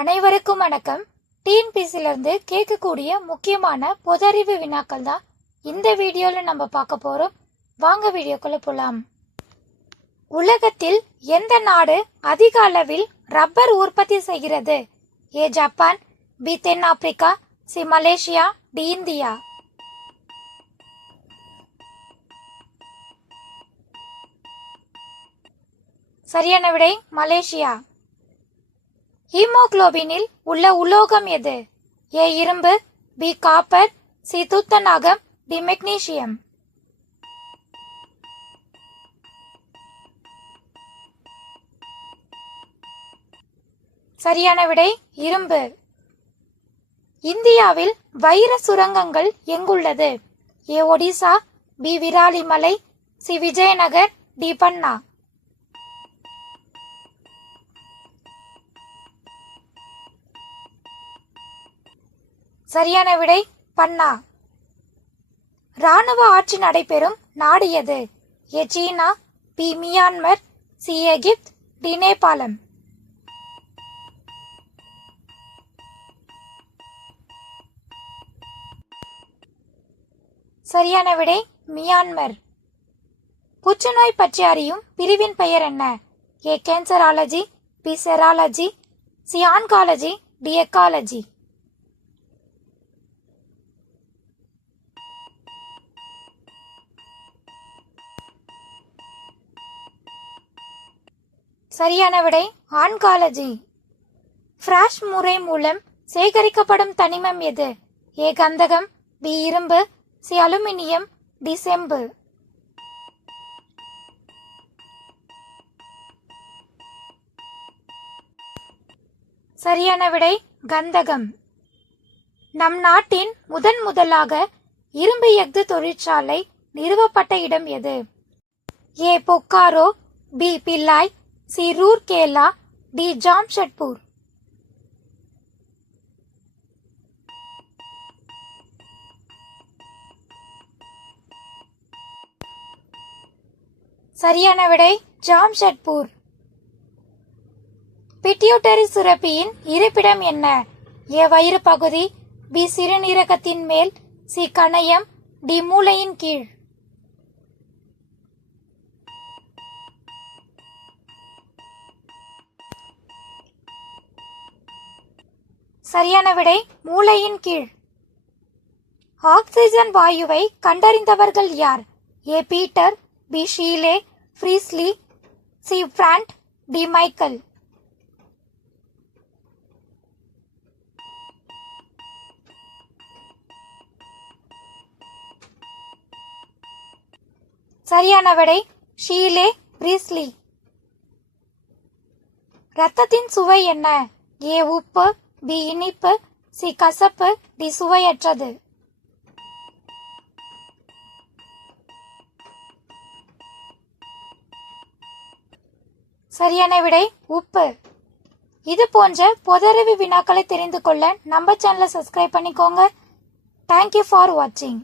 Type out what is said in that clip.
அனைவருக்கும் வணக்கம். டிஎன்பிசிலிருந்து கேட்கக்கூடிய முக்கியமான பொதறிவு வினாக்கள் தான் இந்த வீடியோவில் நம்ம பார்க்க போகிறோம். வாங்க வீடியோக்குள்ள போகலாம். உலகத்தில் எந்த நாடு அதிக அளவில் ரப்பர் உற்பத்தி செய்கிறது? ஏ ஜப்பான், பி தென்னாப்பிரிக்கா, சி மலேசியா, டி இந்தியா. சரியான விடை மலேசியா. ஹீமோகுளோபினில் உள்ள உலோகம் எது? ஏ இரும்பு, பி காப்பர், சி துத்தநாகம், டி மெக்னீசியம். சரியான விடை இரும்பு. இந்தியாவில் வைர சுரங்கங்கள் எங்குள்ளது? A Odisha, B Viralimalai, C Vijayanagar, D Panna. சரியான விடை பன்னா. இராணுவ ஆட்சி நடைபெறும் நாடு எது? ஏ சீனா, B Myanmar, C Egypt, D நேபாளம். சரியான விடை மியான்மர். புற்றுநோய் பற்றி அறியும் பிரிவின் பெயர் என்ன? A cancerology, B செராலஜி, C oncology, D ecology. சரியான விடை ஆன்காலஜி. ஃபிராஷ் முறை மூலம் சேகரிக்கப்படும் தனிமம் எது? ஏ கந்தகம், பி இரும்பு, சி அலுமினியம், டி செம்பு. சரியான விடை கந்தகம். நம் நாட்டின் முதலாக இரும்பு எஃகு தொழிற்சாலை நிறுவப்பட்ட இடம் எது? A Bokaro, B Bhilai, C Rourkela, D Jamshedpur. சரியான விடை ஜாம்ஷெட்பூர். பிட்யூட்டரி சுரப்பியின் இருப்பிடம் என்ன? ஏ வயிறு பகுதி, பி சிறுநீரகத்தின் மேல், சி கணையம், டி மூளையின் கீழ். சரியான விடை மூளையின் கீழ். ஆக்சிஜன் வாயுவை கண்டறிந்தவர்கள் யார்? A Peter, B Scheele, Priestley, C Brand, D Michael. சரியான விடை ஷீலே, பிரீஸ்லி. இரத்தத்தின் சுவை என்ன? ஏ உப்பு, பி இனிப்பு, சி கசப்பு, டி சுவையற்றது. சரியான விடை உப்பு. இது போன்ற பொதறிவு வினாக்களை தெரிந்து கொள்ள நம்ம சேனலை சப்ஸ்கிரைப் பண்ணிக்கோங்க. தேங்க்யூ ஃபார் வாட்சிங்.